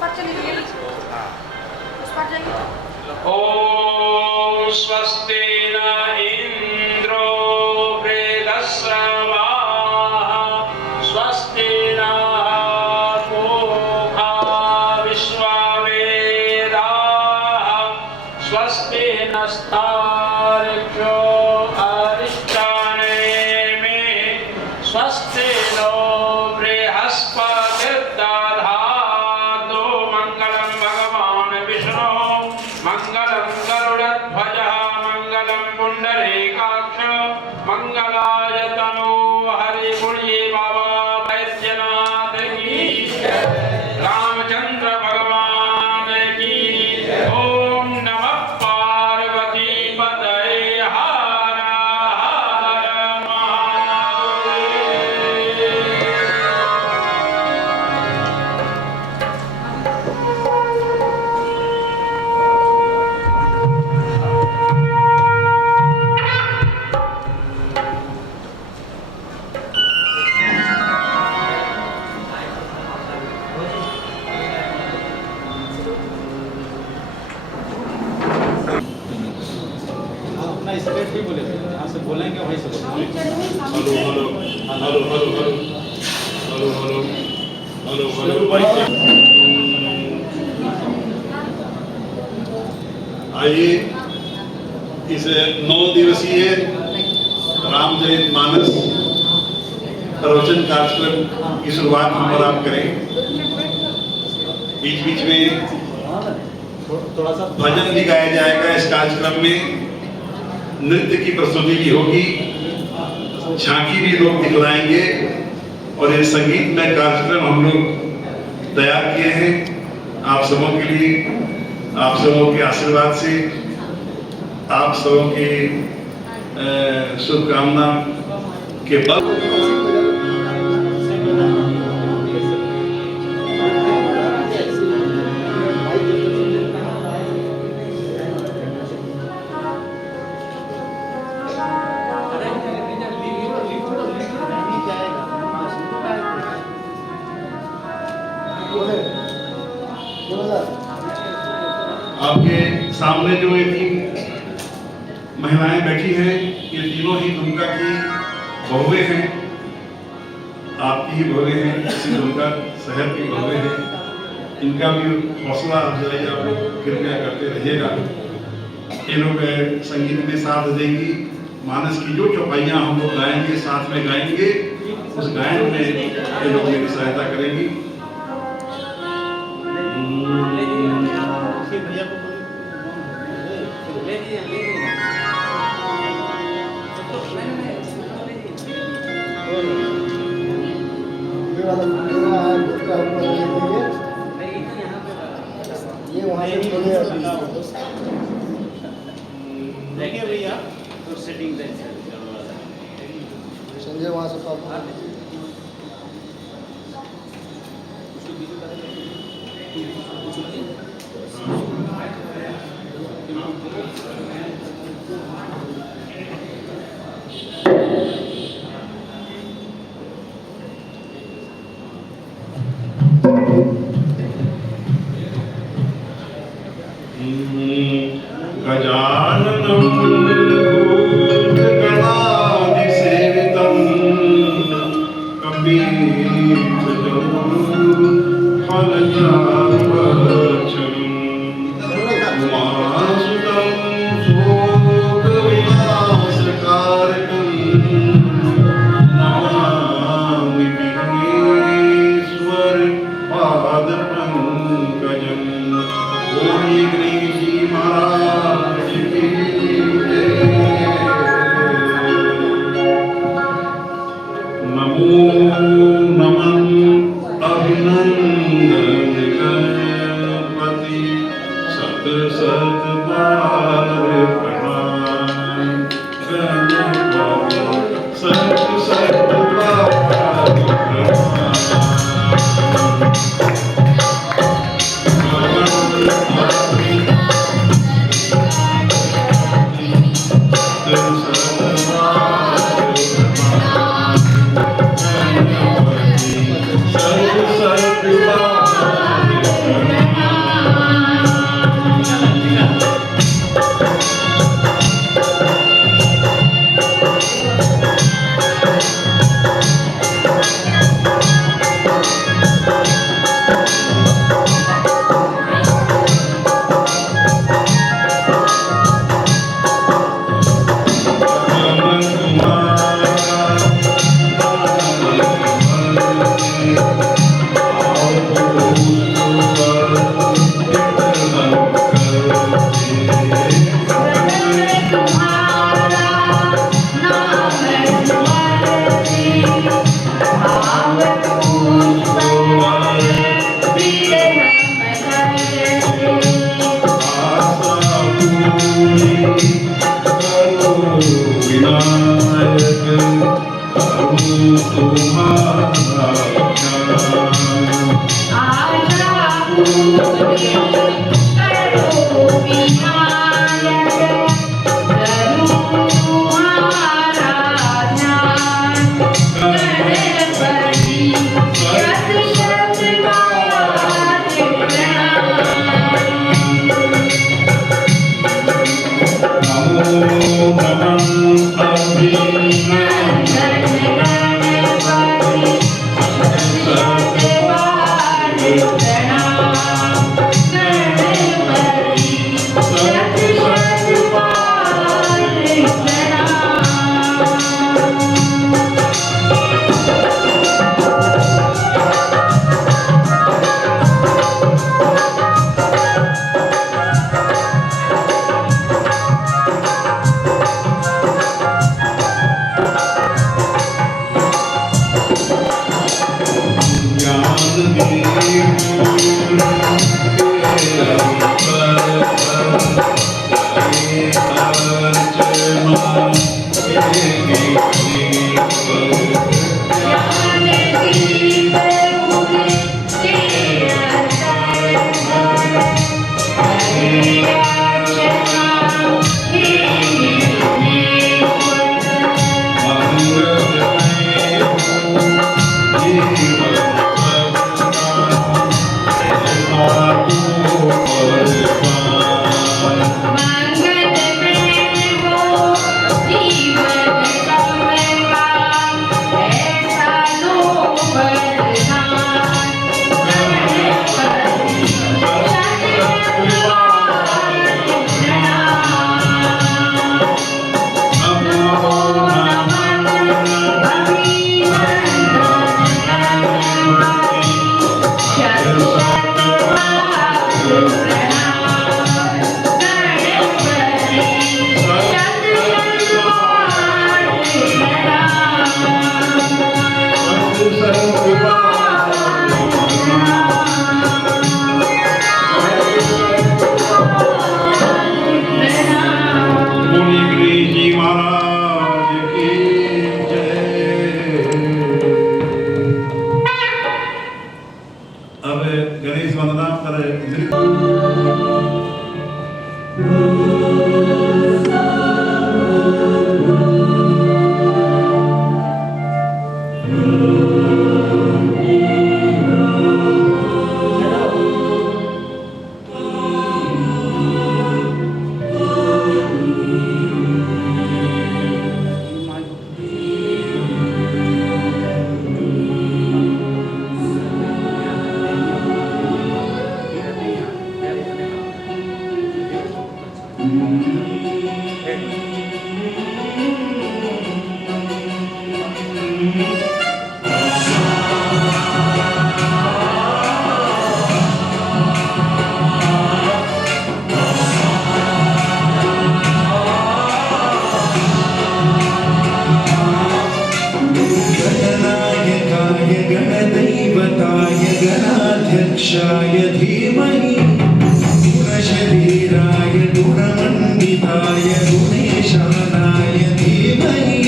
पार चलिए, उस पार जाइए। ओम स्वस्ति न इंद्रो वृद्धश्रवाः स्वस्ति नः पूषा विश्ववेदाः स्वस्ति नस्तार्क्ष्यो अरिष्टानेमिः स्वस्ति नो बृहस्पतिर्दधातु मंगलम भगवान विष्णु मंगलम गरुड़ध्वजः मंगलम पुंडरीकाक्ष मंगलाय तनो हरि पुण्ये बाबा वैद्यनाथ की जय, रामचंद्र भगवान की जय। ओम नमः पार्वती पतये हर हर अपना स्टेट भी बोले थे, यहाँ से बोलेंगे वहीं से बोलेंगे। Hello hello hello hello hello hello hello hello. आइए इस 9 दिवसीय रामचरित मानस प्रवचन कार्यक्रम की शुरुआत हम और आप करें। बीच बीच में थोड़ा सा भजन भी गाया जाएगा। इस कार्यक्रम में नृत्य की प्रस्तुति भी होगी, झांकी भी लोग दिखलाएंगे और ये संगीतमय कार्यक्रम हम लोग तैयार किए हैं आप सबों के लिए, आप सबों के आशीर्वाद से, आप सबों की शुभकामना के बल। आपके सामने जो ये 3 महिलाएं बैठी हैं, ये तीनों ही दुमका की बहुएं हैं, आपकी ही बहुएं हैं, इसी दुमका शहर की बहुएं हैं। इनका भी हौसला अफजाई आप लोग कृपया करते रहिएगा। ये लोग संगीत में साथ देंगी। मानस की जो चौपाइयाँ हम लोग गाएंगे, साथ में गाएंगे, उस गायन में ये लोग मेरी सहायता करेंगी। ये वहाँ पे देखिए भैया तो सेटिंग संजय वहाँ से पापा गजाननं भूतगणाधिसेवितं कपीशजलफलचारुभक्षणं उमासुतं शोकविनाशकारकं नमामि विघ्नेश्वर पादपङ्कजम्। ओम गणेश जी महाराज की जय। नमो नमः अभिनंदन गणपति सत सत बार प्रणाम गणपति सत सत बार प्रणाम। गणाध्यक्षाय धीमहि गुणशरीराय गुणमण्डिताय गुणेशानाय धीमहि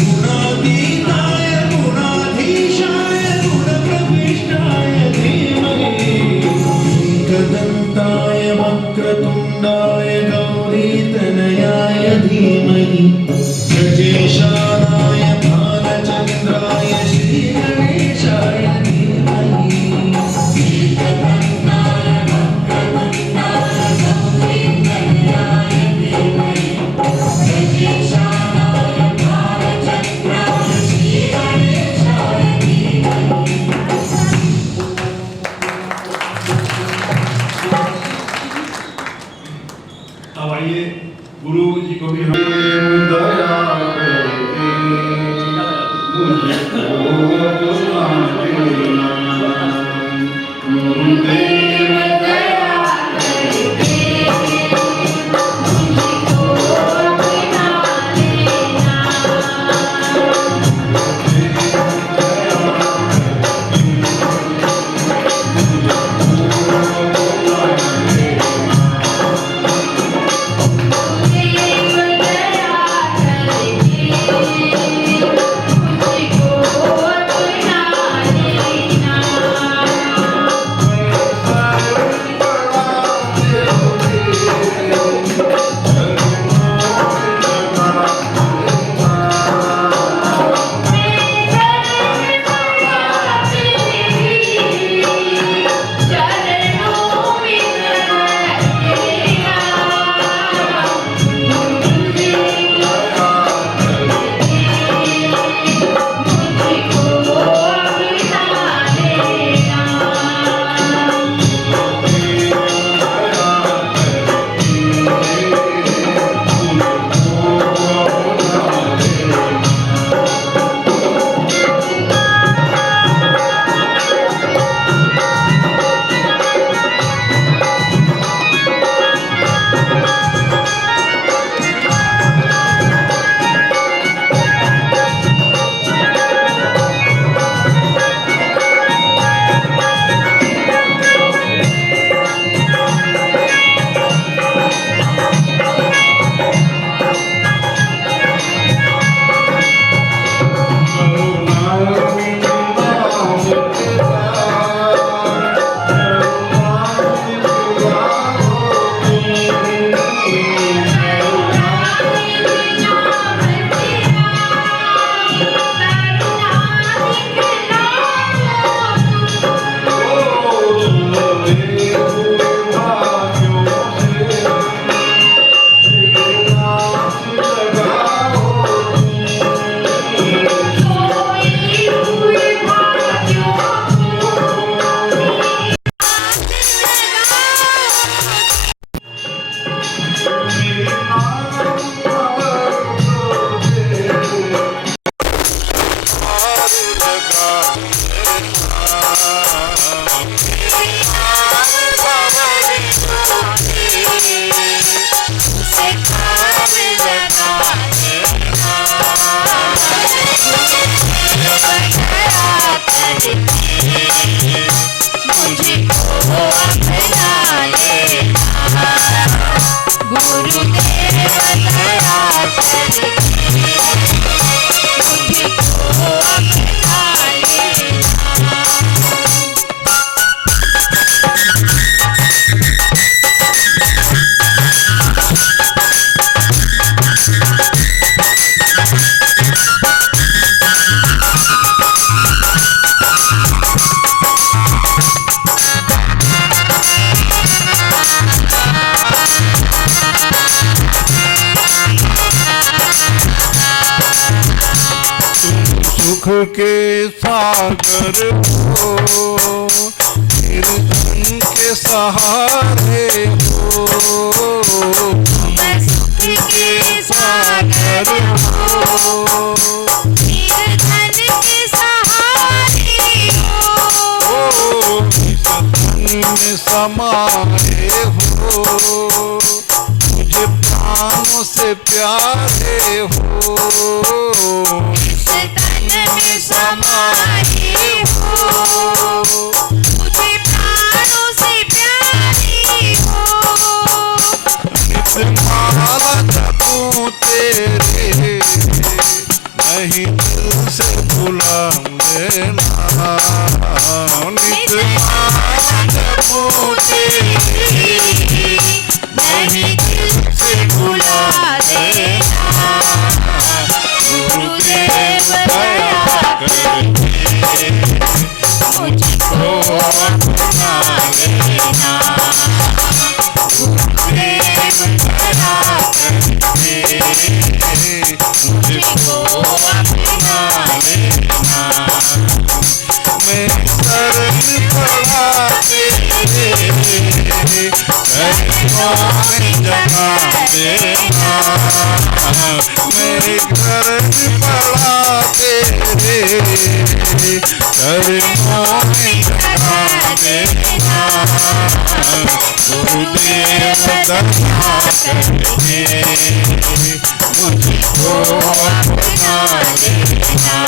गुणातीताय गुणाधीशाय गुणप्रविष्टाय धीमहि एकदन्ताय वक्रतुण्डाय गौरीतनयाय धीमहि गजेशानाय भालचन्द्राय श्रीगणेशाय अब आइए गुरु जी को भी हम दया करके मुझको गुरुदेव दया करके मुझको अपना लेना, गुरुदेव दया करके मुझको अपना लेना। सुख के सागर हो, निर्धन के सहारे हो। मैं सुख के सागर हो, निर्धन के सहारे हो। इस धन में समाये हो, मुझे प्राणों से प्यारे हो। इस तन में समाये हो, मुझे प्राणों से प्यारे हो। नित माला जपूं तेरे, नहीं दिल से भुला देना। नित माला जपूं तेरे, नहीं दिल से भुला देना। गुरुदेव दया करके मुझको अपना लेना, गुरुदेव दया करके मुझको अपना लेना। मैं शरण पड़ा तेरे, चरणों में जगा देना। मेरे शरण पड़ा तेरे, चरणों में जगा देना। गुरुदेव दया करके मुझको अपना लेना।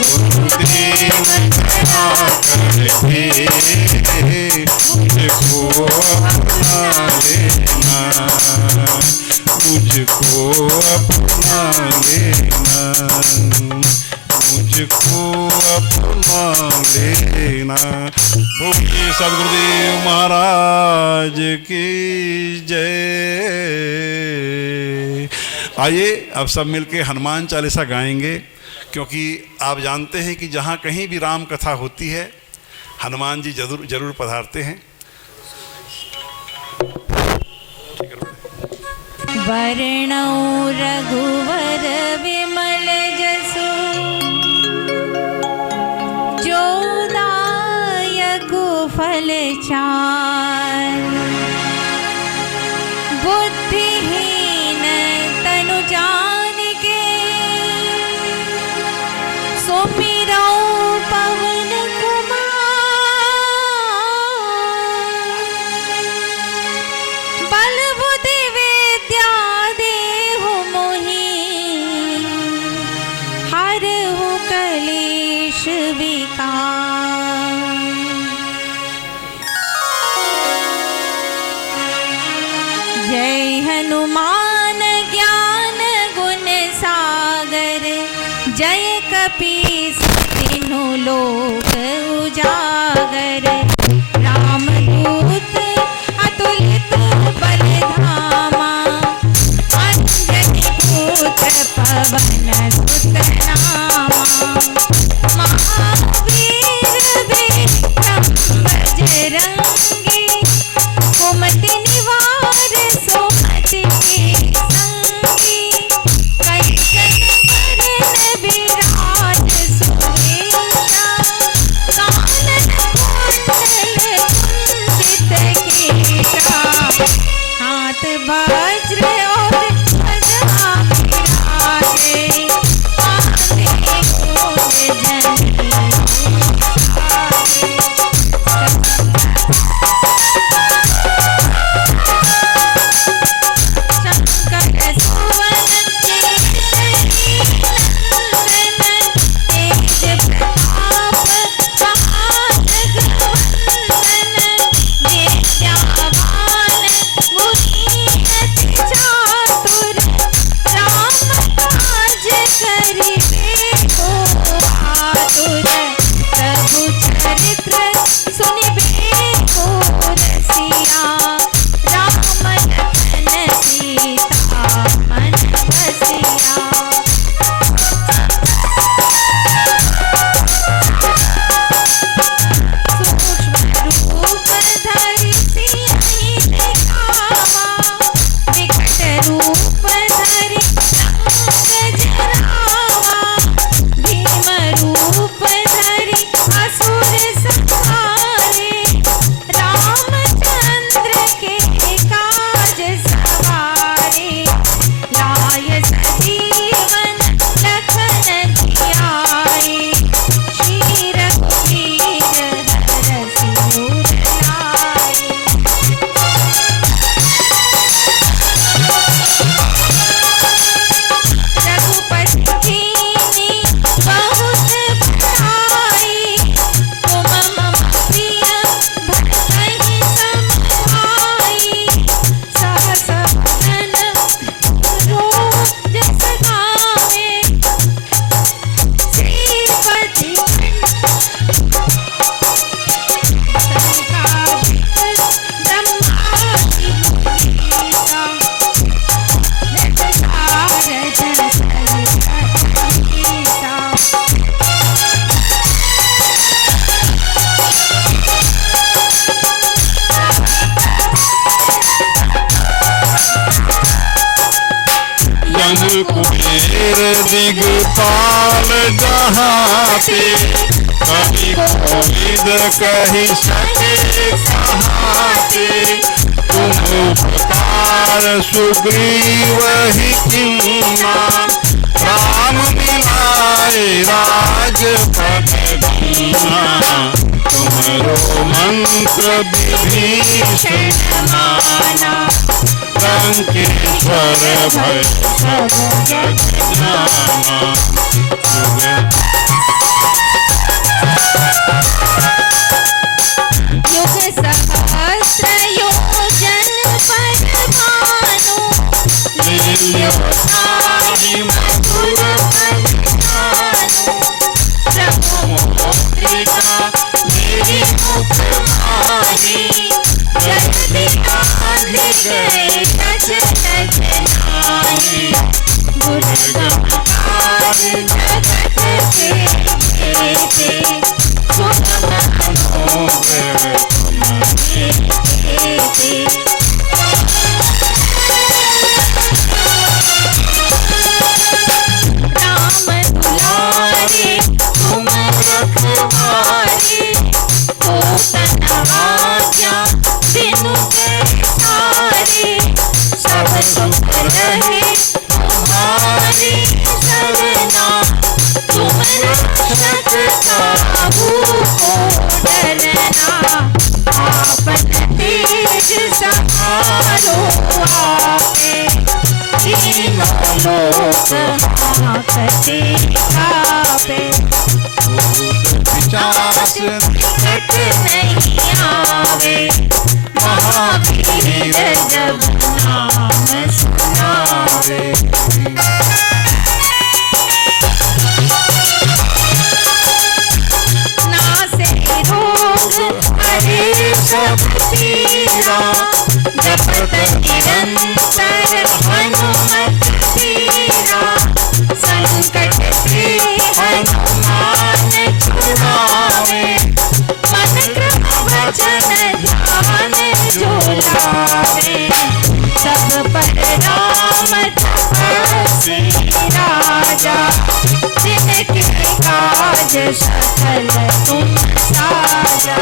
गुरुदेव दया करके मुझको अपना लेना। मुझको अपना लेना, मुझको अपना लेना। बोलिए सदगुरुदेव महाराज की जय। आइए अब सब मिलके हनुमान चालीसा गाएंगे, क्योंकि आप जानते हैं कि जहाँ कहीं भी राम कथा होती है हनुमान जी जरूर पधारते हैं। वर्णौ रघुवर विमल जसु, जो दायक फल चार। बुद्धिहीन तनु जानिके, सुमिरौ पवन कुमार। बल बुद्धि विद्या देहु मोहि, हरहु कलेश विकार। जय हनुमान ज्ञान गुण सागर, जय कपीस तीनों लोक उजागर। रामदूत अतुलित बल धामा, अंजनी भूत पवन सुत नामा। महावीर विक्रम बजरंगी, कुमति निवार सुमति के संगी। कैसन वरन विराज सुवेशा, कानन कुंडल कुंचित केशा। हाथ वज्र और ध्वजा विराजे, कांधे मूँज जनेऊ साजे। शंकर सुवन केसरी नंदन, तेज प्रताप महाजगवंदन। कुबेर दिगपाल जहाँ पे कभी कोविद कही सके कहाँ पे तुम उपकार सुग्रीव ही किन्ना राम मिलाए राज पदवीना तुम्हारो मंत्र विभीषण माना लंकेश्वर भय सब जग जाना युग सहस्र योजन पर भानु लील्योताहि मधुर फल जानु प्रभु मुद्रिका मेरी मुख माही जल्दी आंधी गए टच टच नाई गुणगान जगत के देते राम दुलारे तुम रखवारे तो तनवाजा बिनु के सारे सब सुख रहे तुम्हारी सरना तुम रक्षक काहू को डरना आपन तेज सहारो आपे तीनों लोक हाकते कापे पिशाच निकट नहीं आवे महावीर जब नाम सुनावे नासे रोग हरे सब पीरा जपत निरंतर हनुमत पीरा संकट से हनुमान छुड़ावे मन क्रम वचन ध्यान जो लावे सब पर राम तपस्वी राजा जिनके काज सकल तुम साजा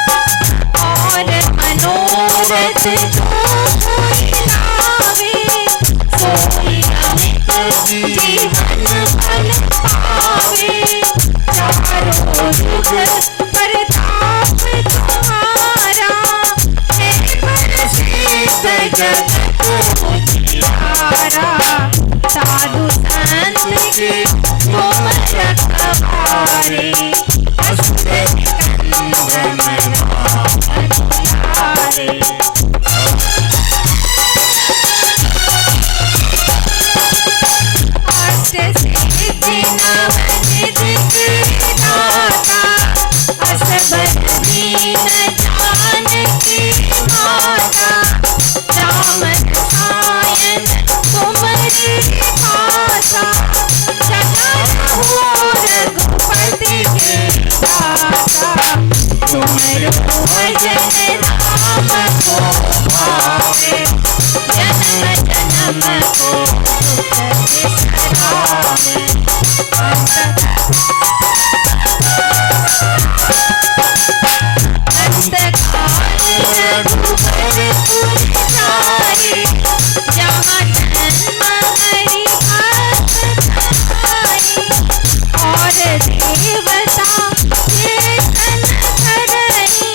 और मनोरथ जो कोई लावे सोई अमित जीवन फल पावे चारों युग प्रताप तुम्हारा है प्रसिद्ध जगत उजियारा साधु संत के तुम रखवारे असुर निकंदन अष्ट सिद्धि नव निधि के दाता असबर दीन जानकी माता राम रसायन तुम्हारी भाषा सदा रहो रघुपति के दाता तुम्हारो भजन राम को भावे जन्म जन्म को सुख बिसरावे अंत काल रघुबर पुर जाए जहाँ जन्म हरि भक्त कहाए और देवता ये सन धरई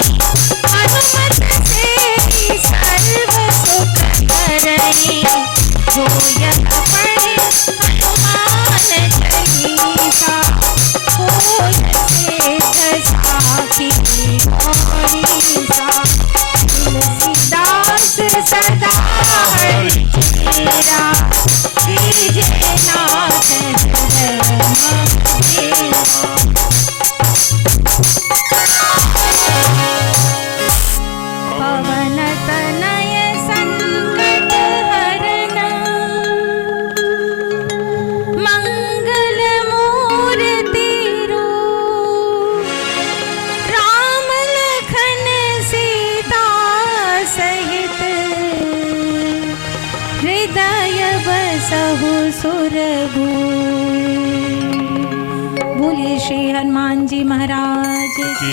बोलिए श्री हनुमान जी महाराज की,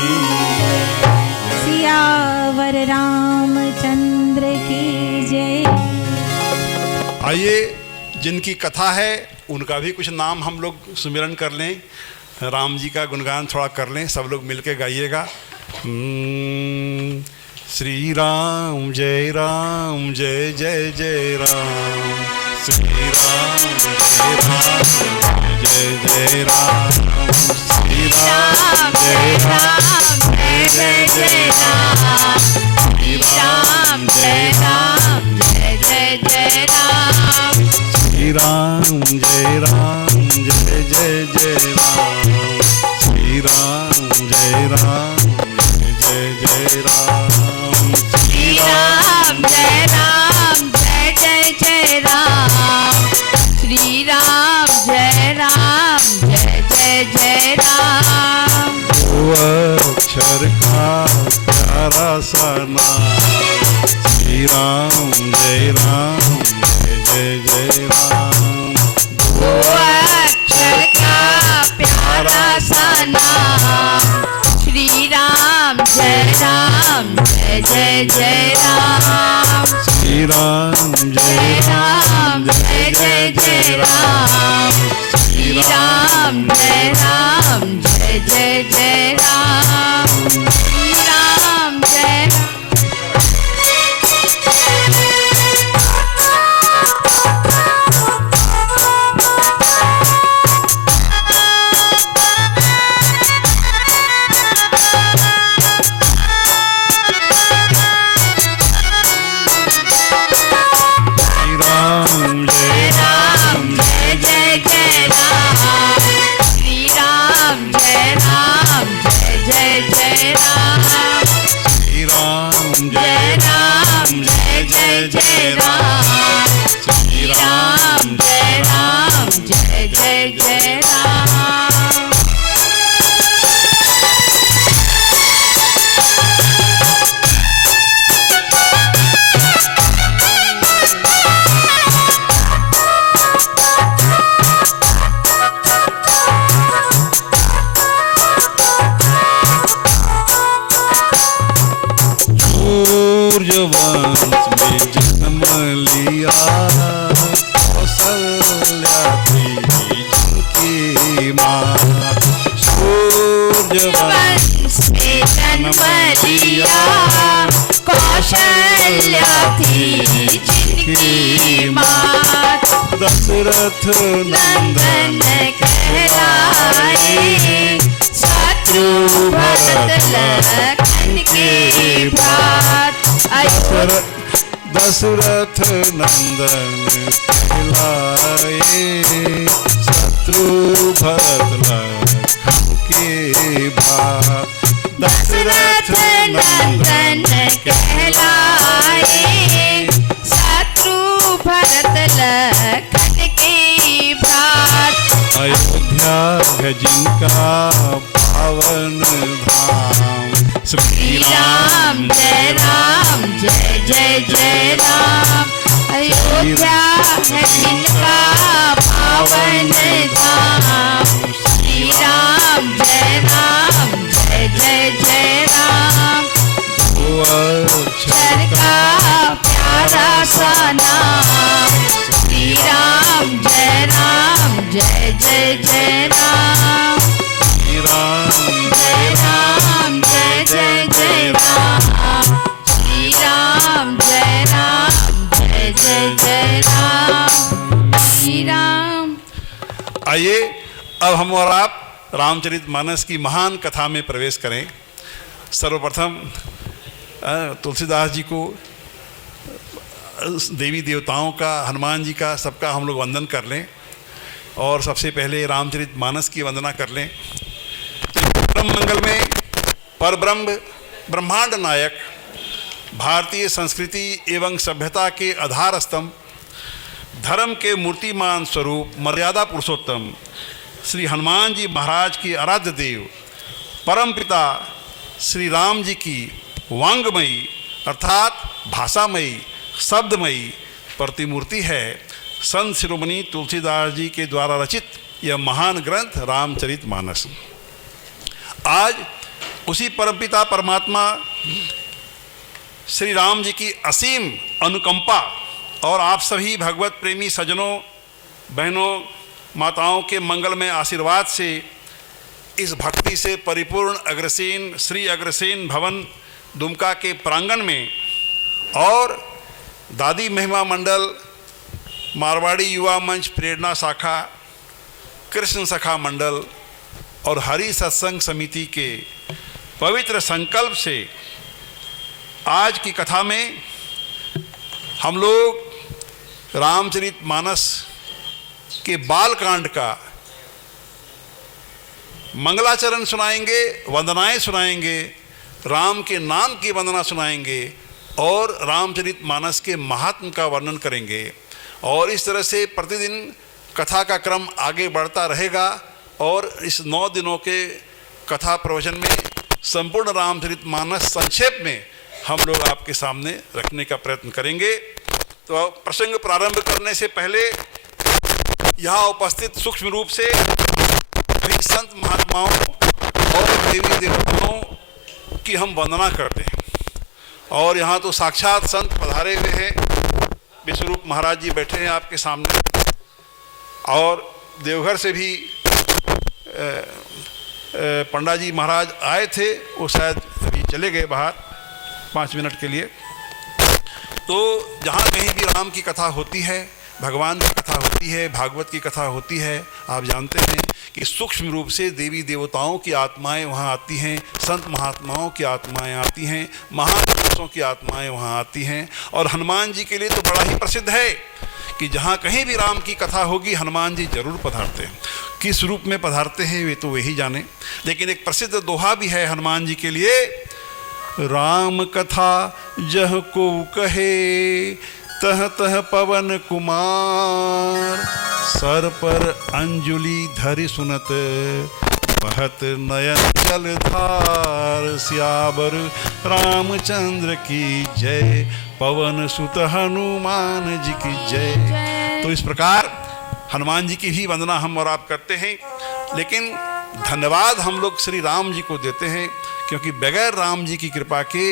सियावर रामचंद्र की जय। आइए, जिनकी कथा है उनका भी कुछ नाम हम लोग सुमिरन कर लें, राम जी का गुणगान थोड़ा कर लें, सब लोग मिलके गाइएगा। श्री राम जय जय जय राम, श्री राम जय जय राम, श्री राम जय जय जय राम, श्री राम जय जय जय राम, श्री राम जय जय जय राम, श्री राम जय जय जय राम, श्री राम जय जय जय राम, श्री राम जय जय राम। दो अक्षर का प्यारा सा नाम, श्री राम जय जय राम। दो अक्षर का प्यारा सा नाम, श्री राम जय जय राम, श्री राम जय जय राम, श्री राम जय जय राम, श्री राम जय। सूर्यवंश में जन्म लिया, कौशल्या थी जिनकी माँ। सूर्यवंश में जन्म लिया, कौशल्या थी जिनकी माँ। दशरथ नंदन कहलाए, शत्रु भरत लखन के भ्रात। दशरथ नंदन कहलाए, शत्रु भरत लखन के भ्रात। दशरथ नंदन कहलाए, शत्रु भरत लखन के भ्रात। अयोध्या है जिनका पावन धाम, श्री राम जय जय राम। अयोध्या है जिनका पावन धाम, श्री राम जय जय राम। दो अक्षर का प्यारा सा नाम, श्री राम जय जय राम, श्री राम जय जय राम, श्री राम जय जय राम, श्री राम। आइए, अब हम और आप रामचरितमानस की महान कथा में प्रवेश करें। सर्वप्रथम तुलसीदास जी को, देवी देवताओं का, हनुमान जी का, सबका हम लोग वंदन कर लें और सबसे पहले रामचरितमानस की वंदना कर लें। परम मंगल में परब्रह्म ब्रह्मांड नायक, भारतीय संस्कृति एवं सभ्यता के आधार स्तंभ, धर्म के मूर्तिमान स्वरूप, मर्यादा पुरुषोत्तम श्री हनुमान जी महाराज की आराध्य देव, परम पिता श्री राम जी की वांगमयी अर्थात भाषामयी, शब्दमयी प्रतिमूर्ति है संत शिरोमणि तुलसीदास जी के द्वारा रचित यह महान ग्रंथ रामचरितमानस। आज उसी परमपिता परमात्मा श्री राम जी की असीम अनुकंपा और आप सभी भगवत प्रेमी सज्जनों, बहनों, माताओं के मंगलमय आशीर्वाद से इस भक्ति से परिपूर्ण अग्रसेन श्री अग्रसेन भवन दुमका के प्रांगण में और दादी महिमा मंडल, मारवाड़ी युवा मंच प्रेरणा शाखा, कृष्ण सखा मंडल और हरि सत्संग समिति के पवित्र संकल्प से आज की कथा में हम लोग रामचरितमानस के बालकांड का मंगलाचरण सुनाएंगे, वंदनाएं सुनाएंगे, राम के नाम की वंदना सुनाएंगे और रामचरितमानस के महात्म का वर्णन करेंगे। और इस तरह से प्रतिदिन कथा का क्रम आगे बढ़ता रहेगा और इस 9 दिनों के कथा प्रवचन में संपूर्ण रामचरितमानस संक्षेप में हम लोग आपके सामने रखने का प्रयत्न करेंगे। तो प्रसंग प्रारंभ करने से पहले यहाँ उपस्थित सूक्ष्म रूप से सभी संत महात्माओं और देवी देवताओं की हम वंदना करते हैं। और यहाँ तो साक्षात संत पधारे हुए हैं, विश्वरूप महाराज जी बैठे हैं आपके सामने, और देवघर से भी पंडा जी महाराज आए थे, वो शायद अभी चले गए बाहर 5 मिनट के लिए। तो जहाँ कहीं भी राम की कथा होती है, भगवान की कथा होती है, भागवत की कथा होती है, आप जानते हैं कि सूक्ष्म रूप से देवी देवताओं की आत्माएं वहाँ आती हैं, संत महात्माओं की आत्माएं आती हैं, महान पुरुषों की आत्माएं वहाँ आती हैं। और हनुमान जी के लिए तो बड़ा ही प्रसिद्ध है कि जहाँ कहीं भी राम की कथा होगी हनुमान जी जरूर पधारते हैं। किस रूप में पधारते हैं वे तो वही जाने। लेकिन एक प्रसिद्ध दोहा भी है हनुमान जी के लिए, राम कथा जह को कहे तह तह पवन कुमार, सर पर अंजुलि धरि सुनत बहत नयन जलधार, सियावर रामचंद्र की जय, पवन सुत हनुमान जी की जय। तो इस प्रकार हनुमान जी की भी वंदना हम और आप करते हैं। लेकिन धन्यवाद हम लोग श्री राम जी को देते हैं, क्योंकि बगैर राम जी की कृपा के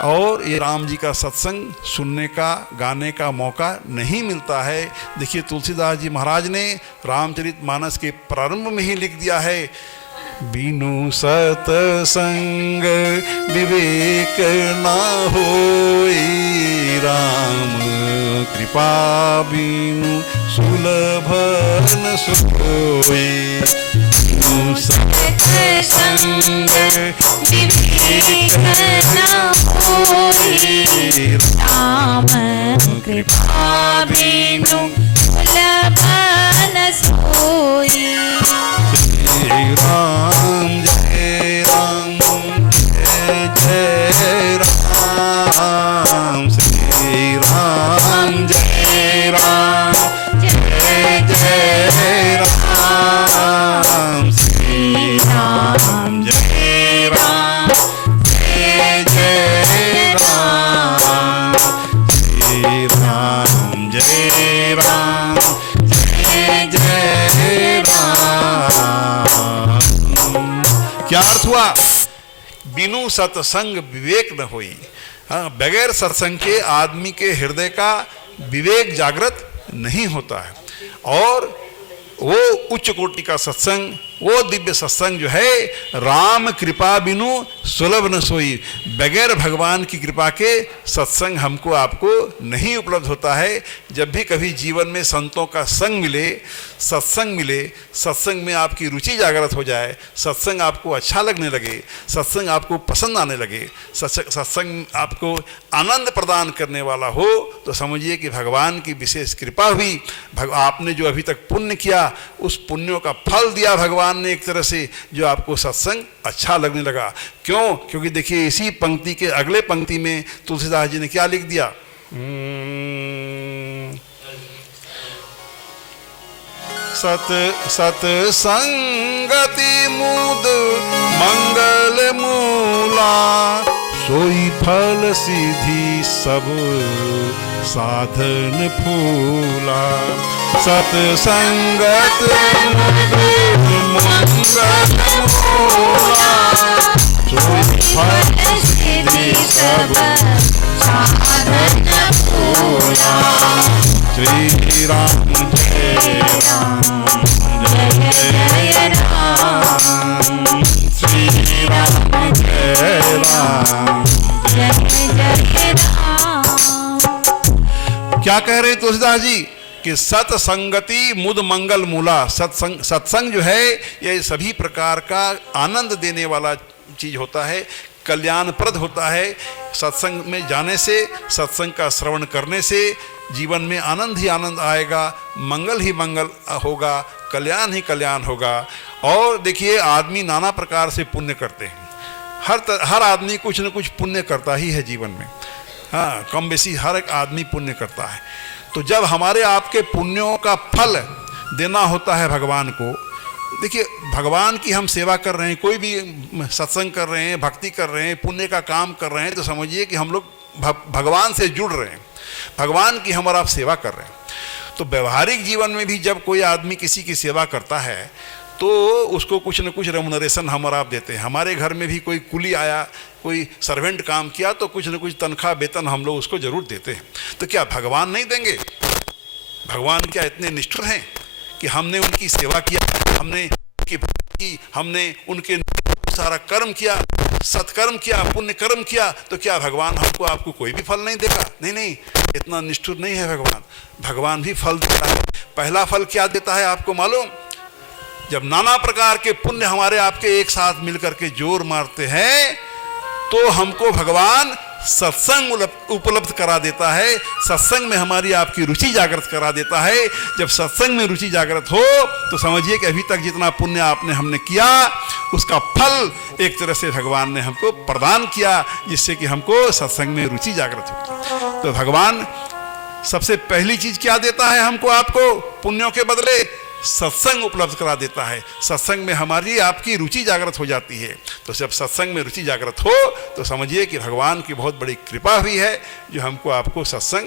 और ये राम जी का सत्संग सुनने का, गाने का मौका नहीं मिलता है। देखिए तुलसीदास जी महाराज ने रामचरितमानस के प्रारंभ में ही लिख दिया है, बिनु सतसंग विवेक ना होई, राम कृपा बिनु सुलभ न सोई, बिनु सतसंग विवेक ना होई, राम कृपा बिनु सुलभ न सोई। राम जय राम जय जय राम, श्री राम जय राम जय जय राम, श्री राम जय राम जय जय राम, श्री राम जय राम जय जय राम। क्या अर्थ हुआ? बिनु सत्संग विवेक न होई। हाँ, बगैर सत्संग के आदमी के हृदय का विवेक जागृत नहीं होता है। और वो उच्च कोटि का सत्संग, वो दिव्य सत्संग जो है, राम कृपा बिनु सुलभ न सोई, बगैर भगवान की कृपा के सत्संग हमको आपको नहीं उपलब्ध होता है। जब भी कभी जीवन में संतों का संग मिले, सत्संग मिले, सत्संग में आपकी रुचि जागृत हो जाए, सत्संग आपको अच्छा लगने लगे, सत्संग आपको पसंद आने लगे, सत्संग आपको आनंद प्रदान करने वाला हो, तो समझिए कि भगवान की विशेष कृपा हुई। आपने जो अभी तक पुण्य किया, उस पुण्यों का फल दिया भगवान ने एक तरह से, जो आपको सत्संग अच्छा लगने लगा। क्यों? क्योंकि देखिए इसी पंक्ति के अगले पंक्ति में तुलसीदास जी ने क्या लिख दिया, सत सत संगति मुद मंगल मूला, सोई फल सिद्धि सब साधन फूला सतसंगत मंगल मूला सोई फल सिद्धि सब साधन पूरा श्री राम जय राम जय जय राम श्री राम जय राम जय जय राम। क्या कह रहे तुलसीदास जी कि सत्संगति मुद मंगल मूला। सत्संग जो है ये सभी प्रकार का आनंद देने वाला चीज होता है, कल्याणप्रद होता है। सत्संग में जाने से, सत्संग का श्रवण करने से जीवन में आनंद ही आनंद आएगा, मंगल ही मंगल होगा, कल्याण ही कल्याण होगा। और देखिए आदमी नाना प्रकार से पुण्य करते हैं, हर आदमी कुछ न कुछ पुण्य करता ही है जीवन में। हाँ, कम बेसी हर एक आदमी पुण्य करता है। तो जब हमारे आपके पुण्यों का फल देना होता है भगवान को, देखिए भगवान की हम सेवा कर रहे हैं, कोई भी सत्संग कर रहे हैं, भक्ति कर रहे हैं, पुण्य का काम कर रहे हैं, तो समझिए कि हम लोग भगवान से जुड़ रहे हैं, भगवान की हम और आप सेवा कर रहे हैं। तो व्यवहारिक जीवन में भी जब कोई आदमी किसी की सेवा करता है तो उसको कुछ न कुछ रेमुनरेशन हम और आप देते हैं। हमारे घर में भी कोई कुली आया, कोई सर्वेंट काम किया तो कुछ न कुछ तनख्वाह वेतन हम लोग उसको जरूर देते हैं। तो क्या भगवान नहीं देंगे? भगवान क्या इतने निष्ठुर हैं कि हमने उनकी सेवा किया, हमने उनकी भक्ति की, हमने उनके सारा कर्म किया, सत्कर्म किया, पुण्य कर्म किया, तो क्या भगवान हमको आपको कोई भी फल नहीं देगा? नहीं नहीं, इतना निष्ठुर नहीं है भगवान। भगवान भी फल देता है। पहला फल क्या देता है आपको मालूम? जब नाना प्रकार के पुण्य हमारे आपके एक साथ मिलकर के जोर मारते हैं तो हमको भगवान सत्संग उपलब्ध करा देता है, सत्संग में हमारी आपकी रुचि जागृत करा देता है। जब सत्संग में रुचि जागृत हो तो समझिए कि अभी तक जितना पुण्य हमने किया उसका फल एक तरह से भगवान ने हमको प्रदान किया, जिससे कि हमको सत्संग में रुचि जागृत हो। तो भगवान सबसे पहली चीज क्या देता है हमको आपको? पुण्यों के बदले सत्संग उपलब्ध करा देता है। सत्संग में हमारी आपकी रुचि जागृत हो जाती है। तो जब सत्संग में रुचि जागृत हो तो समझिए कि भगवान की बहुत बड़ी कृपा हुई है जो हमको आपको सत्संग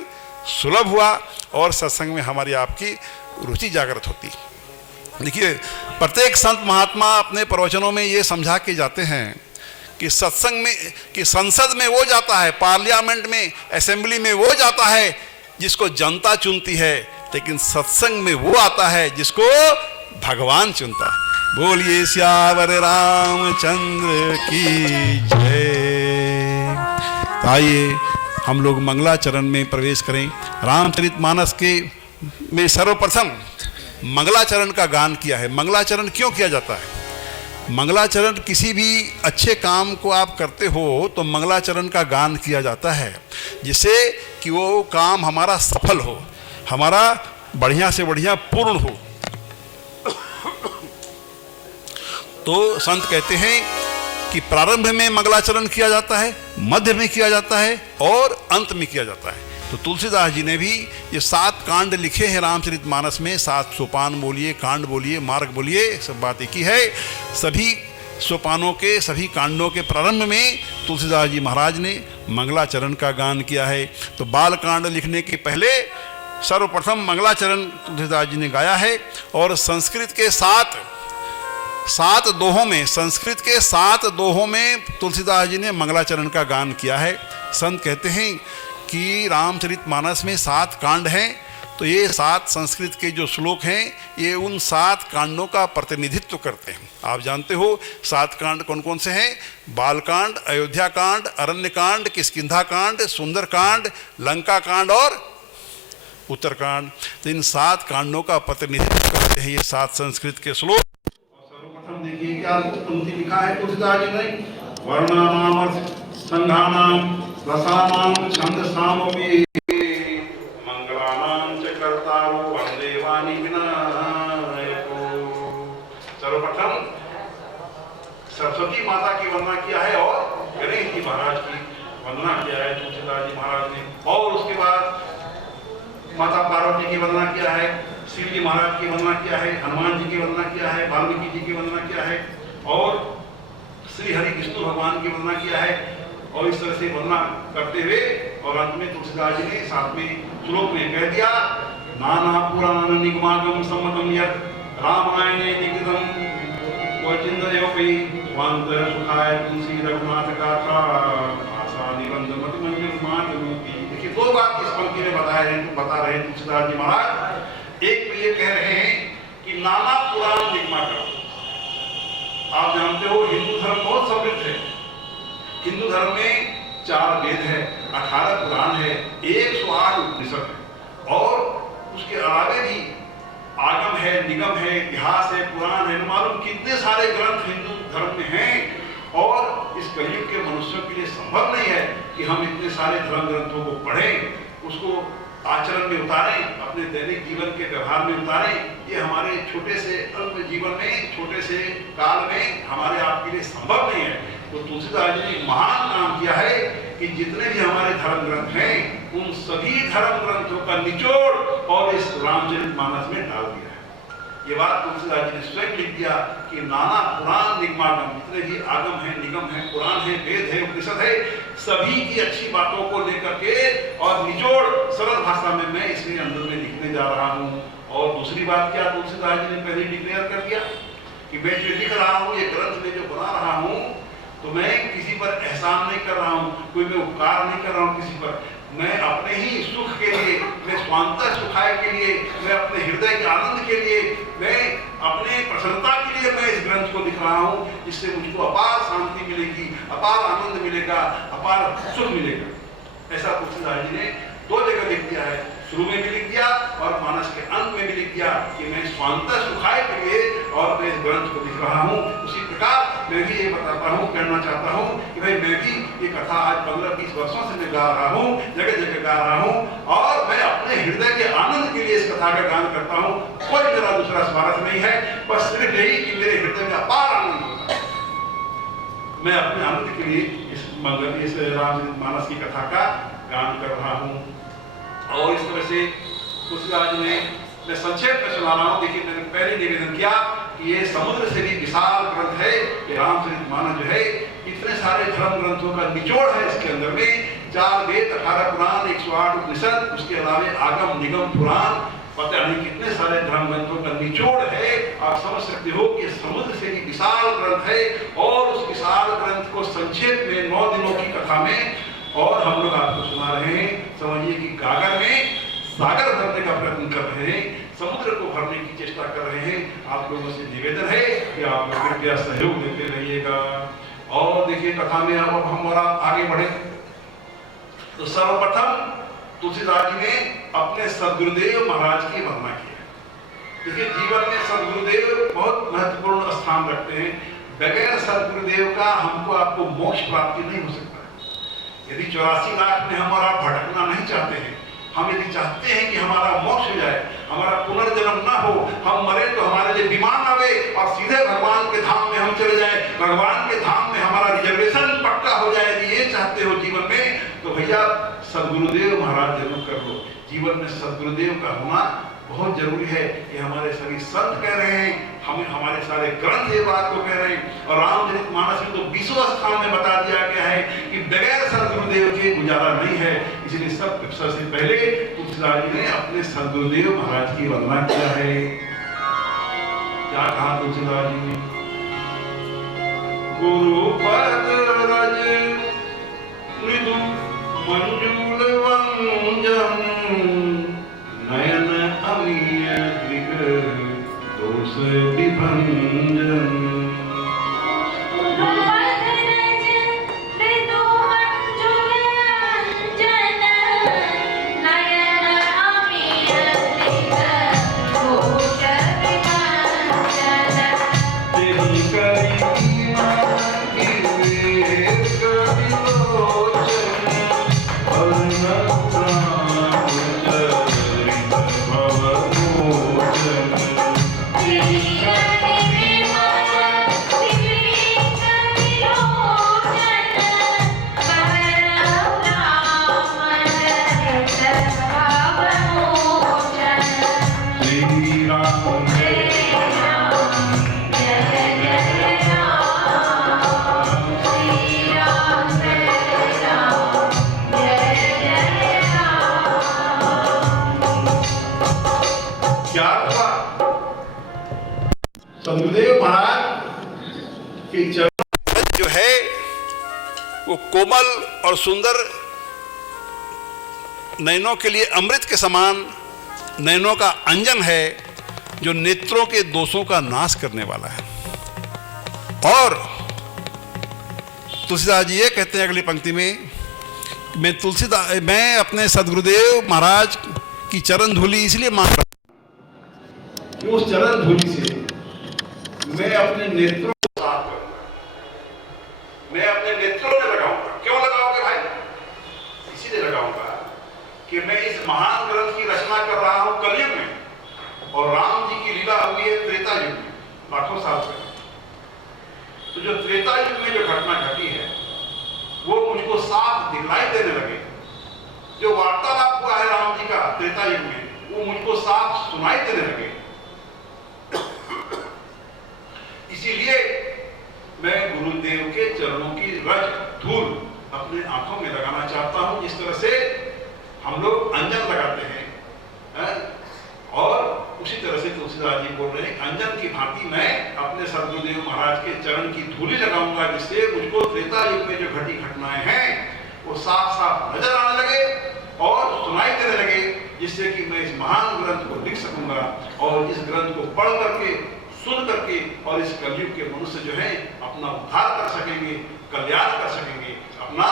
सुलभ हुआ और सत्संग में हमारी आपकी रुचि जागृत होती। देखिए प्रत्येक संत महात्मा अपने प्रवचनों में ये समझा के जाते हैं कि सत्संग में, कि संसद में वो जाता है, पार्लियामेंट में, असेंबली में वो जाता है जिसको जनता चुनती है, लेकिन सत्संग में वो आता है जिसको भगवान चुनता है। बोलिए श्यावर रामचंद्र की जय। आइए हम लोग मंगलाचरण में प्रवेश करें। रामचरितमानस के में सर्वप्रथम मंगलाचरण का गान किया है। मंगलाचरण क्यों किया जाता है? मंगलाचरण, किसी भी अच्छे काम को आप करते हो तो मंगलाचरण का गान किया जाता है, जिससे कि वो काम हमारा सफल हो, हमारा बढ़िया से बढ़िया पूर्ण हो। तो संत कहते हैं कि प्रारंभ में मंगलाचरण किया जाता है, मध्य में किया जाता है और अंत में किया जाता है। तो तुलसीदास जी ने भी ये 7 कांड लिखे हैं रामचरितमानस में। 7 सोपान बोलिए, कांड बोलिए, मार्ग बोलिए, सब बात एक ही है। सभी सोपानों के, सभी कांडों के प्रारंभ में तुलसीदास जी महाराज ने मंगलाचरण का गान किया है। तो बाल कांड लिखने के पहले सर्वप्रथम मंगलाचरण तुलसीदास जी ने गाया है। और संस्कृत के 7 दोहों में, संस्कृत के 7 दोहों में तुलसीदास जी ने मंगलाचरण का गान किया है। संत कहते हैं कि रामचरितमानस में 7 कांड हैं, तो ये 7 संस्कृत के जो श्लोक हैं ये उन 7 कांडों का प्रतिनिधित्व करते हैं। आप जानते हो 7 कांड कौन कौन से हैं? बालकांड, अयोध्या कांड, अरण्य कांड, किष्किंधा कांड, सुंदर कांड, लंका कांड और उत्तरकांड। तो इन 7 कांडों का प्रतिनिधित्व करते हैं ये 7 संस्कृत के श्लोक। सर्वप्रथम देखिए क्या पंक्ति लिखा है तुलसीदास जी ने? वर्णानाम संघानाम रसानाम छंदसामपि मंगलानाम च कर्तारो वंदे वाणी विनायको। सर्वप्रथम सरस्वती माता की वंदना किया है और गणेश जी महाराज की वंदना किया है तुलसीदास जी महाराज ने। और उसके बाद माता पार्वती की वंदना किया है, शिव जी महाराज की वंदना किया है, हनुमान जी की वंदना किया है, वाल्मीकि जी की वंदना किया है और श्री हरि विष्णु भगवान की वंदना किया है। और इस तरह से वंदना करते हुए और अंत में तुलसीदास जी ने 7वें श्लोक में कह दिया, नाना पुराण निगमागम सम्मतम यत् रामायणे निगदितम वचिंदयोपि स्वांत सुखाय तुलसी रघुनाथ गाथा आशा निबंध मति मंजन मार्गमूर्ति। देखिए 2 बात इस पंक्ति में बता रहे हैं तुलसीदास जी महाराज। एक तो ये कह रहे हैं कि नाना पुराण निगमागम, आप जानते हो हिंदू धर्म बहुत समृद्ध है। हिंदू धर्म में 4 वेद है, 18 पुराण है, 108 उपनिषद है और उसके अलावे भी आगम है, निगम है, इतिहास है, पुराण है, मालूम कितने सारे ग्रंथ हिंदू धर्म में हैं। और इस कलयुग के मनुष्यों के लिए संभव नहीं है कि हम इतने सारे धर्म ग्रंथों को पढ़ें, उसको आचरण में उतारें, अपने दैनिक जीवन के व्यवहार में उतारें। ये हमारे छोटे से अल्प जीवन में, छोटे से काल में हमारे आपके लिए संभव नहीं है। तो तुलसीदास जी ने महान काम किया है कि जितने भी हमारे धर्म ग्रंथ हैं उन सभी धर्म ग्रंथों का निचोड़ और इस रामचरितमानस में डाल दिया है। ये बात तुलसीदास जी ने स्वयं लिख दिया कि नाना पुराण निगमागम, जितने भी आगम है, निगम है, पुराण है, वेद है, उपनिषद है, सभी की अच्छी बातों को लेकर के और निचोड़ सरल भाषा में मैं इसके अंदर में लिखने जा रहा हूँ। और दूसरी बात क्या तुलसीदास जी ने पहले डिक्लेयर कर दिया कि मैं जो लिख रहा हूँ, ये ग्रंथ में जो बना रहा हूँ, तो मैं किसी पर एहसान नहीं कर रहा हूँ, कोई मैं उपकार नहीं कर रहा हूँ किसी पर, मैं अपने ही सुख के लिए, मैं स्वांतः सुखाय के लिए, मैं अपने हृदय के आनंद के लिए, मैं अपने प्रसन्नता के लिए मैं इस ग्रंथ को लिख रहा हूँ, जिससे मुझको अपार शांति मिलेगी, अपार आनंद मिलेगा, अपार सुख मिलेगा। ऐसा तुलसीदास जी ने 2 जगह लिख दिया है, शुरू में भी लिख दिया और मानस के अंत में भी लिख दिया कि मैं स्वांतः सुखाय के लिए और मैं इस ग्रंथ को लिख रहा हूँ। उसी प्रकार मैं भी ये बताता हूँ, कहना चाहता हूँ कि भाई मैं भी ये कथा आज 15-20 वर्षों से मैं गा रहा हूँ, जगह जगह गा रहा हूँ और मैं अपने हृदय के आनंद के लिए इस कथा का गान करता हूँ। कोई मेरा दूसरा स्वार्थ नहीं है, बस सिर्फ यही कि मेरे हृदय में अपार आनंद होता है। मैं अपने आनंद के लिए इस रामचरितमानस की कथा का गान कर रहा हूँ। और इस तरह से तुलसीदास जी ने, मैं संक्षेप में सुना रहा हूँ। देखिए मैंने पहले निवेदन किया कि ये समुद्र से भी विशाल ग्रंथ है, ये रामचरितमानस जो है इतने सारे धर्म ग्रंथों का निचोड़ है। इसके अंदर में 4 वेद, 18 पुराण, 108 उपनिषद, उसके अलावे आगम निगम पुराण, पता नहीं कितने सारे धर्म ग्रंथों का निचोड़ है। आप समझ सकते हो कि समुद्र से भी विशाल ग्रंथ है और उस विशाल ग्रंथ को संक्षेप में 9 दिनों की कथा में और हम लोग आपको सुना रहे हैं। समझिए कि गागर में सागर भरने का प्रयत्न कर रहे हैं, समुद्र को भरने की चेष्टा कर रहे हैं। आप लोगों से निवेदन है कि आप लोग कृपया सहयोग देते रहिएगा। और देखिए कथा में अब हम और आप आगे बढ़े तो सर्वप्रथम तुलसीदास जी ने अपने सदगुरुदेव महाराज की वंदना की है। देखिए जीवन में सदगुरुदेव बहुत महत्वपूर्ण स्थान रखते हैं। बगैर सदगुरुदेव का हमको आपको मोक्ष प्राप्ति नहीं हो सकता। यदि 84 लाख में हम और आप भटकना नहीं चाहते हैं, हम यदि चाहते हैं कि हमारा मोक्ष हो जाए, हमारा पुनर्जन्म ना हो, हम मरे तो हमारे लिए विमान आवे और सीधे भगवान के धाम में हम चले जाए, भगवान के धाम में हमारा रिजर्वेशन पक्का हो जाए, यदि ये चाहते हो जीवन में, तो भैया सदगुरुदेव महाराज जरूर कर लो। जीवन में सदगुरुदेव का होना बहुत जरूरी है। ये हमारे सभी संत कह रहे हैं, हमें हमारे सारे ग्रंथ ये बात को कह रहे हैं। और रामचरितमानस में तो 20वें स्थान में बता दिया गया है कि बगैर सदगुरुदेव के गुजारा नहीं है। इसलिए सबसे पहले तुलसीदास जी ने अपने सदगुरुदेव महाराज की वंदना किया है। क्या कहा तुलसीदास जी ने? गुरुपद रज मृदु मंजुल वंजन नयन अमीय दृग दोष विभंजन। Thank you. सदगुरुदेव महाराज के चरण जो है वो कोमल और सुंदर, नयनों के लिए अमृत के समान, नयनों का अंजन है, जो नेत्रों के दोषों का नाश करने वाला है। और तुलसीदास जी ये कहते हैं अगली पंक्ति में, मैं अपने सदगुरुदेव महाराज की चरण धूलि इसलिए मांग रहा हूं कि उस चरण धूलि से मैं अपने नेत्रों को साफ करूंगा, मैं अपने नेत्रों में लगाऊंगा। क्यों लगाओगे भाई? इसीलिए लगाऊंगा कि मैं इस महान ग्रंथ की रचना कर रहा हूं कलयुग में, और राम जी की लीला हुई है त्रेता युग में, लाखों साल पहले। तो जो त्रेता युग में जो घटना घटी है वो मुझको साफ दिखलाई देने लगे। जो वार्तालाप हुआ है राम जी का त्रेता युग में, वो मुझको साफ सुनाई देने लगे। इसीलिए मैं गुरुदेव के चरणों की रज धूल अपने आंखों में लगाना चाहता हूं, जिस तरह से हम लोग अंजन लगाते हैं, और उसी तरह से तुलसीदास जी बोल रहे हैं, अंजन की भांति मैं अपने सदगुरुदेव महाराज के चरण की धूलि लगाऊंगा, जिससे मुझको त्रेता युग में जो घटी घटनाएं हैं वो साफ साफ नजर आने लगे और सुनाई देने लगे, जिससे कि मैं इस महान ग्रंथ को लिख सकूंगा, और इस ग्रंथ को पढ़ करके, सुन करके, और इस कलयुग के मनुष्य जो है अपना उद्धार कर सकेंगे, कल्याण कर सकेंगे, अपना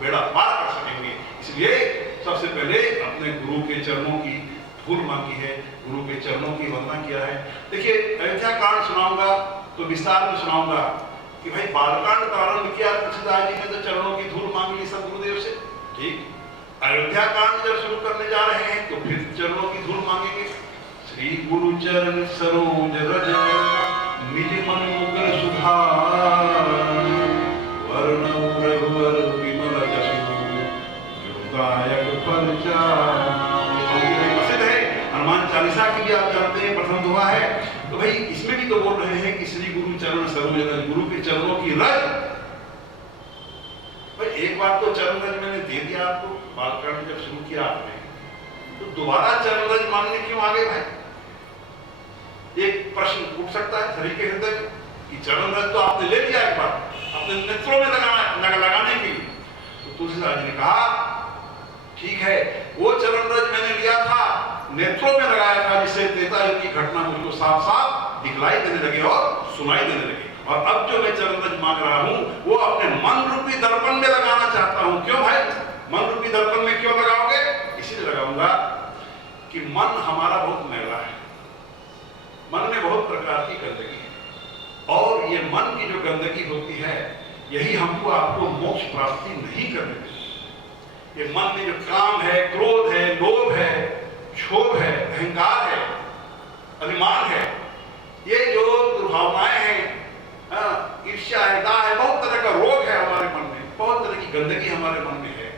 बेड़ा पार कर सकेंगे। इसलिए सबसे पहले अपने गुरु के चरणों की धूल मांगी है, गुरु के चरणों की वंदना किया है। देखिए, अयोध्या कांड सुनाऊंगा तो विस्तार में सुनाऊंगा कि भाई बालकांड प्रारंभ किया तुलसीदास जी ने तो चरणों की धूल मांग ली सदगुरुदेव से, ठीक। अयोध्या कांड जब शुरू करने जा रहे हैं तो फिर चरणों की धूल मांगेंगे। श्री गुरु चरण सरोज रज निज मन मुकुर सुधार, वर्ण रघुवर विमल जसु दायक फल प्रसिद्ध है। हनुमान चालीसा की भी आप जानते हैं, प्रथम दुआ है। तो भाई इसमें भी तो बोल रहे हैं कि श्री गुरु चरण सरोज रज, गुरु के चरणों की रज। भाई एक बार तो चरण रज मैंने दे दिया आपको, बालकांड जब शुरू किया आपने, तो दोबारा चरण रज मांगने क्यों आ गए भाई? एक प्रश्न उठ सकता है सभी के हृदय में कि चरण रज तो आपने ले लिया एक बार अपने नेत्रों में लगाने के लिए। तो तुलसीदास जी ने कहा ठीक है, वो चरण रज मैंने लिया था, नेत्रों में लगाया था, जिससे त्रेता युग की घटना मुझको साफ साफ दिखलाई देने लगे और सुनाई देने लगे। और अब जो मैं चरण रज मांग रहा हूं वो अपने मन रूपी दर्पण में लगाना चाहता हूं। क्यों भाई? मन रूपी दर्पण में क्यों लगाओगे? इसीलिए लगाऊंगा कि मन हमारा बहुत मैला है, मन में बहुत प्रकार की गंदगी है, और ये मन की जो गंदगी होती है यही हमको आपको मोक्ष प्राप्ति नहीं करने देती। ये मन में जो काम है, क्रोध है, लोभ है, क्षोभ है, अहंकार है, अभिमान है, ये जो दुर्भावनाएं हैं, ईर्ष्या है, दाह है, बहुत तरह का रोग है हमारे मन में, बहुत तरह की गंदगी हमारे मन में है।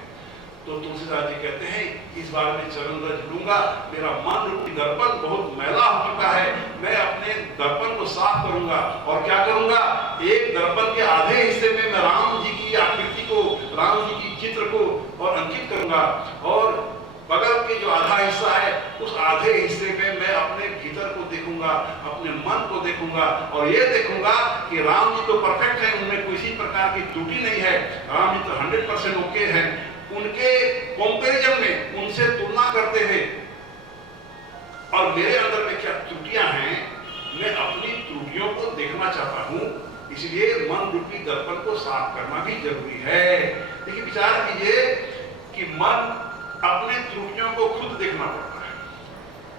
तो तुलसीदास जी कहते हैं इस बार मैं चरण रज लूंगा, मेरा मन रूपी दर्पण बहुत मैला हो चुका है, मैं अपने दर्पण को साफ करूंगा। और क्या करूंगा? एक दर्पण के आधे हिस्से में मैं राम जी की आकृति को, राम जी की चित्र को और अंकित करूंगा, और बगल के जो आधा हिस्सा है उस आधे हिस्से में मैं अपने भीतर को देखूंगा, अपने मन को देखूंगा, और ये देखूंगा कि राम जी तो परफेक्ट है, उनमें किसी प्रकार की त्रुटि नहीं है, राम जी तो 100% ओके है। उनके कंपैरिजन में, उनसे तुलना करते हुए, और मेरे अंदर में क्या त्रुटियां हैं, मैं अपनी त्रुटियों को देखना चाहता हूं। इसलिए मन रूपी दर्पण को साफ करना भी जरूरी है। देखिए, विचार कीजिए कि मन अपने त्रुटियों को खुद देखना पड़ता है।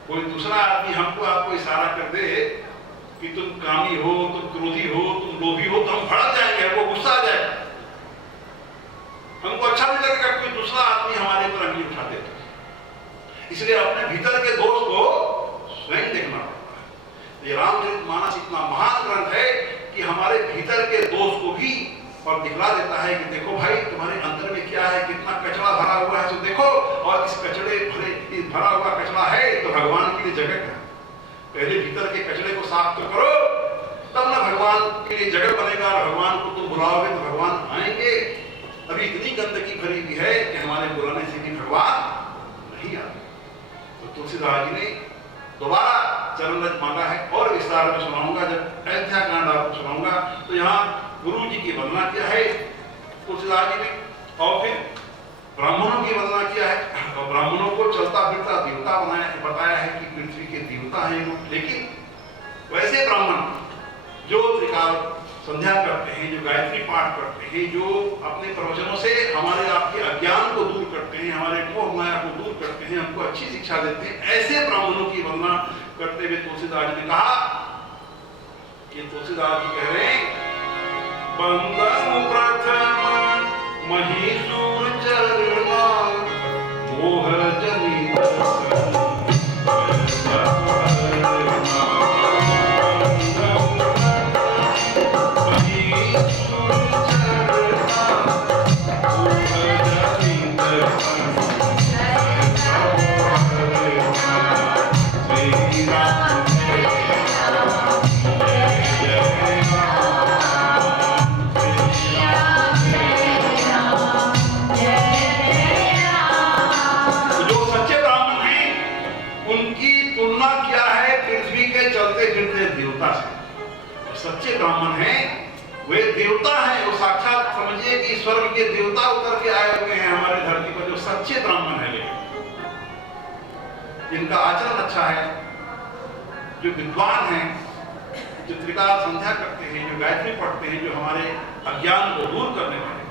कोई दूसरा आदमी हमको आपको इशारा कर दे कि तुम कामी हो, तुम क्रोधी हो, तुम लोभी हो, तो हम भड़क जाएंगे, हमको गुस्सा आ जाएगा, हमको अच्छा नहीं लगेगा कोई दूसरा आदमी हमारे ऊपर अंगली उठा दे। इसलिए अपने भीतर के दोष को स्वयं देखना पड़ता है। ये रामचरितमानस इतना महान ग्रंथ है कि हमारे भीतर के दोष को भी और दिखला देता है कि देखो भाई, तुम्हारे अंदर में क्या है, कितना कचरा भरा हुआ है, तो देखो, और इस कचड़े भरा हुआ कचरा है तो भगवान के लिए जगह है। पहले भीतर के कचरे को साफ तो करो, तब ना भगवान के लिए जगह बनेगा। भगवान को तुम बुलाओगे तो भगवान आएंगे। अभी इतनी गंदगी भरी हुई है कि हमारे बुलाने से भी भगवान नहीं आते। तो तुलसीदास जी ने दोबारा चरण रज मांगा है, और विस्तार में सुनाऊंगा जब तो यहाँ गुरु जी की वंदना किया है तुलसीदास जी ने, और फिर ब्राह्मणों की वंदना किया है, और ब्राह्मणों को चलता फिरता देवता बताया है कि पृथ्वी के देवता हैं लोग। लेकिन वैसे ब्राह्मण जो त्रिकाल संध्या करते हैं, जो गायत्री पाठ करते हैं, जो अपने प्रवचनों से हमारे आपके अज्ञान को दूर करते हैं, हमारे मोह माया को दूर करते हैं, हमको अच्छी शिक्षा देते हैं, ऐसे ब्राह्मणों की वंदना करते हुए तुलसीदास जी ने कहा, ये तुलसीदास जी कह रहे हैं, बंदन प्रथम महीसुर चरणा मोह जनित सच्चे ब्राह्मण हैं, वे देवता हैं, वो साक्षात समझिए कि स्वर्ग के देवता उतर के आए हुए हैं हमारे धरती पर, जो सच्चे ब्राह्मण हैं, लेकिन जिनका आचरण अच्छा है, जो विद्वान हैं, जो त्रिकाल संध्या करते हैं, जो गायत्री पढ़ते हैं, जो हमारे अज्ञान को दूर करने वाले।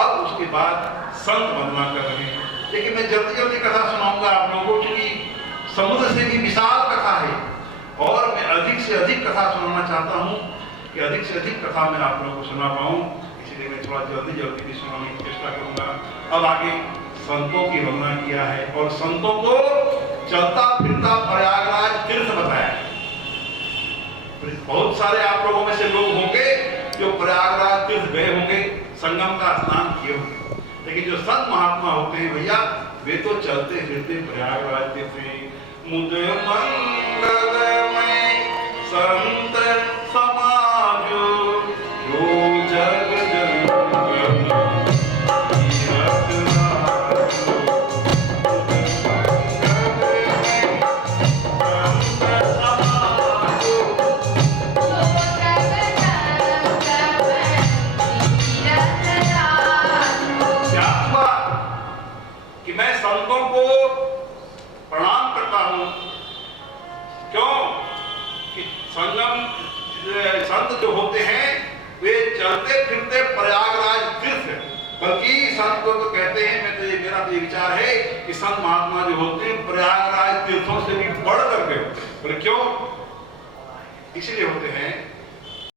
अब उसके बाद संत वंदना कर रहे हैं। लेकिन मैं जल्दी जल्दी कथा सुनाऊंगा आप लोगों को, क्योंकि समुद्र से भी विशाल कथा है और मैं अधिक से अधिक कथा सुनाना चाहता हूँ कि अधिक से अधिक कथा मैं आप लोगों को सुना पाऊँ, इसलिए मैं थोड़ा जल्दी जल्दी भी सुनाने की चेष्टा करूंगा। अब आगे संतों की वंदना किया है और संतों को चलता फिरता प्रयागराज तीर्थ बताया है। बहुत सारे आप लोगों में से लोग होंगे जो प्रयागराज तीर्थ गए होंगे, संगम का स्नान किए होंगे, लेकिन जो संत महात्मा होते हैं भैया, वे तो चलते फिरते प्रयागराज तीर्थ मुद मंगलमय संत समाज जो जग कि मैं संतों को प्रणाम करता हूं। क्यों? कि संगम संत जो होते हैं वे चलते फिरते प्रयागराज तीर्थ, बल्कि संत को तो कहते हैं, मैं तो ये मेरा ये विचार है कि संत महात्मा जो होते हैं प्रयागराज तीर्थों से भी बढ़ करके होते हैं। बोले क्यों? इसलिए होते हैं